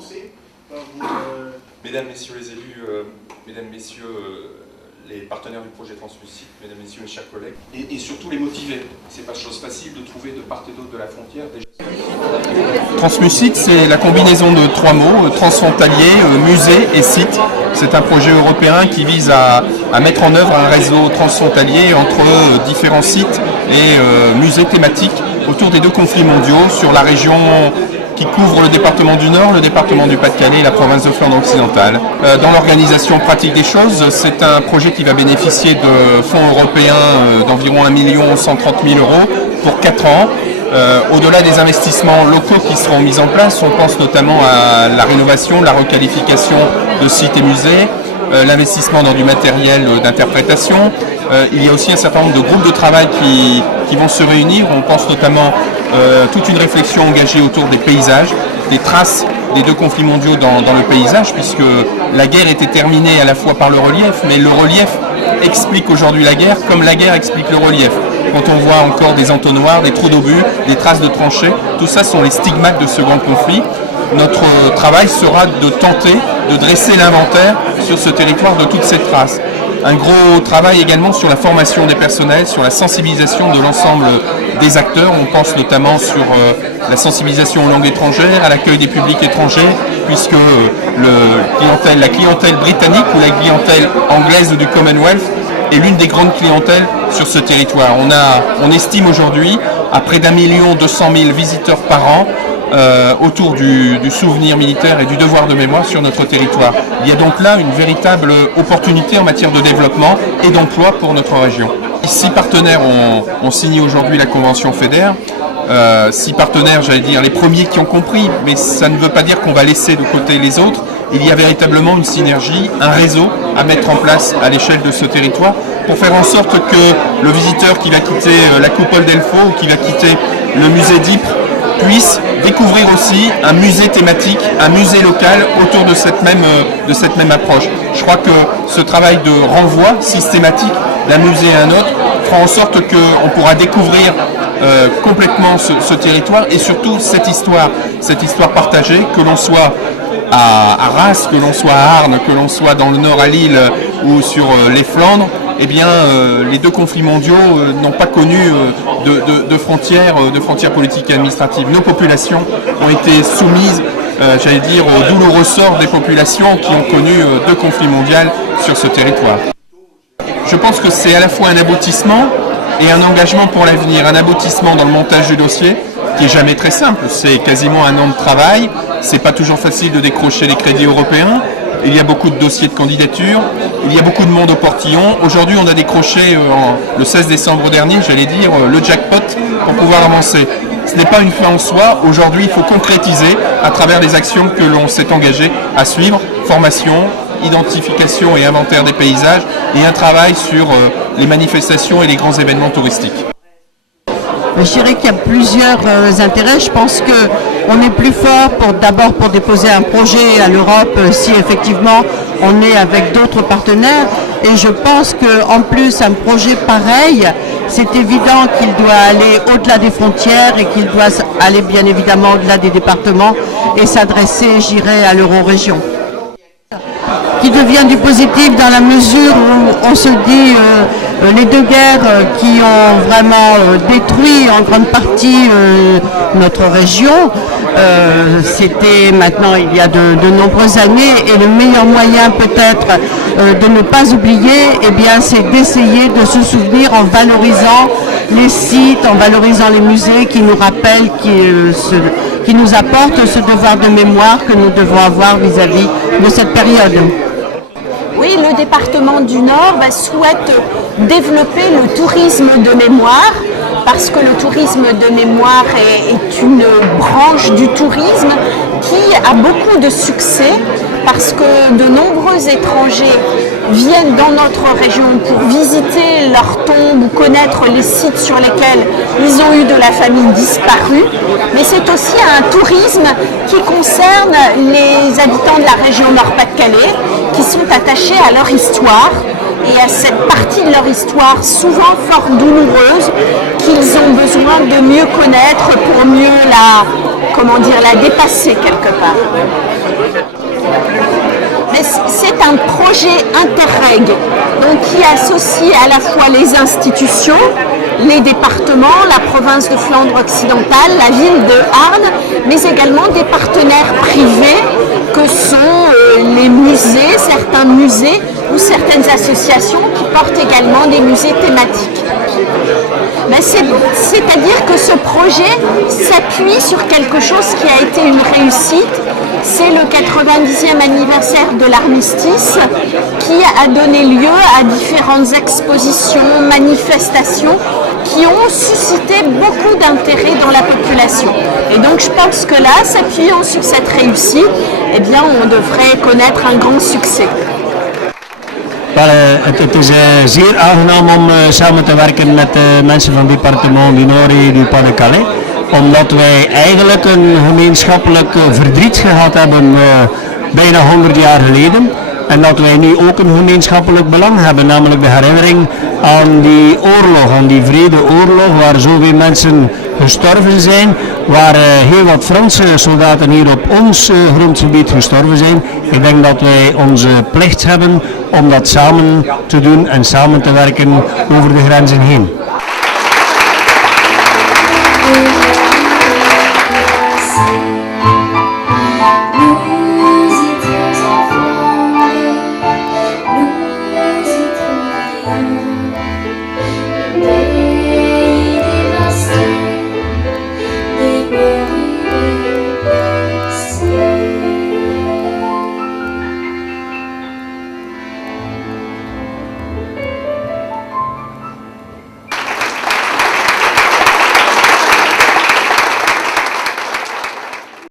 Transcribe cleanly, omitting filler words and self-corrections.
commencer par vous... Mesdames, Messieurs les élus, Mesdames, Messieurs les partenaires du projet Translucide, Mesdames, Messieurs mes chers collègues, et surtout les motiver. C'est pas chose facile de trouver de part et d'autre de la frontière. Translucide, c'est la combinaison de trois mots, transfrontalier, musée et site. C'est un projet européen qui vise à mettre en œuvre un réseau transfrontalier entre différents sites et musées thématiques autour des deux conflits mondiaux sur la région qui couvre le département du Nord, le département du Pas-de-Calais et la province de Flandre occidentale. Dans l'organisation pratique des choses, c'est un projet qui va bénéficier de fonds européens d'environ 1 130 000 € pour 4 ans. Au-delà des investissements locaux qui seront mis en place, on pense notamment à la rénovation, la requalification de sites et musées, l'investissement dans du matériel d'interprétation. Il y a aussi un certain nombre de groupes de travail qui vont se réunir. On pense notamment toute une réflexion engagée autour des paysages, des traces des deux conflits mondiaux dans le paysage, puisque la guerre était terminée à la fois par le relief, mais le relief explique aujourd'hui la guerre comme la guerre explique le relief. Quand on voit encore des entonnoirs, des trous d'obus, des traces de tranchées, tout ça sont les stigmates de ce grand conflit. Notre travail sera de tenter de dresser l'inventaire sur ce territoire de toutes ces traces. Un gros travail également sur la formation des personnels, sur la sensibilisation de l'ensemble des acteurs. On pense notamment sur la sensibilisation aux langues étrangères, à l'accueil des publics étrangers, puisque la clientèle britannique ou la clientèle anglaise ou du Commonwealth est l'une des grandes clientèles sur ce territoire. On estime aujourd'hui à près d'1 200 000 visiteurs par an autour du souvenir militaire et du devoir de mémoire sur notre territoire. Il y a donc là une véritable opportunité en matière de développement et d'emploi pour notre région. 6 partenaires ont signé aujourd'hui la Convention FEDER. 6 partenaires, j'allais dire, les premiers qui ont compris, mais ça ne veut pas dire qu'on va laisser de côté les autres. Il y a véritablement une synergie, un réseau à mettre en place à l'échelle de ce territoire pour faire en sorte que le visiteur qui va quitter la coupole d'Elfo ou qui va quitter le musée d'Ypres puisse découvrir aussi un musée thématique, un musée local autour de cette même approche. Je crois que ce travail de renvoi systématique d'un musée à un autre fera en sorte qu'on pourra découvrir complètement ce territoire et surtout cette histoire partagée, que l'on soit à Arras, que l'on soit à Arnes, que l'on soit dans le nord à Lille ou sur les Flandres. Eh bien, les deux conflits mondiaux n'ont pas connu de frontières politiques et administratives. Nos populations ont été soumises, j'allais dire, au douloureux sort des populations qui ont connu 2 conflits mondiaux sur ce territoire. Je pense que c'est à la fois un aboutissement et un engagement pour l'avenir. Un aboutissement dans le montage du dossier, qui n'est jamais très simple. C'est quasiment 1 an de travail. C'est pas toujours facile de décrocher les crédits européens. Il y a beaucoup de dossiers de candidature, il y a beaucoup de monde au portillon. Aujourd'hui, on a décroché le 16 décembre dernier, j'allais dire, le jackpot pour pouvoir avancer. Ce n'est pas une fin en soi. Aujourd'hui, il faut concrétiser à travers les actions que l'on s'est engagé à suivre. Formation, identification et inventaire des paysages et un travail sur les manifestations et les grands événements touristiques. Je dirais qu'il y a plusieurs intérêts. Je pense qu'on est plus fort d'abord pour déposer un projet à l'Europe si effectivement on est avec d'autres partenaires. Et je pense qu'en plus, un projet pareil, c'est évident qu'il doit aller au-delà des frontières et qu'il doit aller bien évidemment au-delà des départements et s'adresser, je dirais, à l'euro-région. Qui devient du positif dans la mesure où on se dit les 2 guerres qui ont vraiment détruit en grande partie notre région, c'était maintenant il y a de nombreuses années, et le meilleur moyen peut-être de ne pas oublier, eh bien, c'est d'essayer de se souvenir en valorisant les sites, en valorisant les musées qui nous rappellent, qui nous apportent ce devoir de mémoire que nous devons avoir vis-à-vis de cette période. Oui, le département du Nord souhaite développer le tourisme de mémoire, parce que le tourisme de mémoire est une branche du tourisme qui a beaucoup de succès, parce que de nombreux étrangers viennent dans notre région pour visiter leurs tombes ou connaître les sites sur lesquels ils ont eu de la famille disparue. Mais c'est aussi un tourisme qui concerne les habitants de la région Nord-Pas-de-Calais qui sont attachés à leur histoire et à cette partie de leur histoire souvent fort douloureuse qu'ils ont besoin de mieux connaître pour mieux la dépasser quelque part. Mais c'est un projet Interreg, donc qui associe à la fois les institutions, les départements, la province de Flandre occidentale, la ville de Arles, mais également des partenaires privés que sont les musées, certains musées ou certaines associations qui portent également des musées thématiques. C'est-à-dire que ce projet s'appuie sur quelque chose qui a été une réussite. C'est le 90e anniversaire de l'armistice qui a donné lieu à différentes expositions, manifestations qui ont suscité beaucoup d'intérêt dans la population. Et donc je pense que là, s'appuyant sur cette réussite, eh bien, on devrait connaître un grand succès. Het is zeer aangenaam om samen te werken met de mensen van het departement du Nord et du Pas-de-Calais, omdat wij eigenlijk een gemeenschappelijk verdriet gehad hebben bijna 100 jaar geleden. En dat wij nu ook een gemeenschappelijk belang hebben, namelijk de herinnering aan die oorlog, aan die vredeoorlog waar zoveel mensen gestorven zijn, waar heel wat Franse soldaten hier op ons grondgebied gestorven zijn. Ik denk dat wij onze plicht hebben om dat samen te doen en samen te werken over de grenzen heen. Nous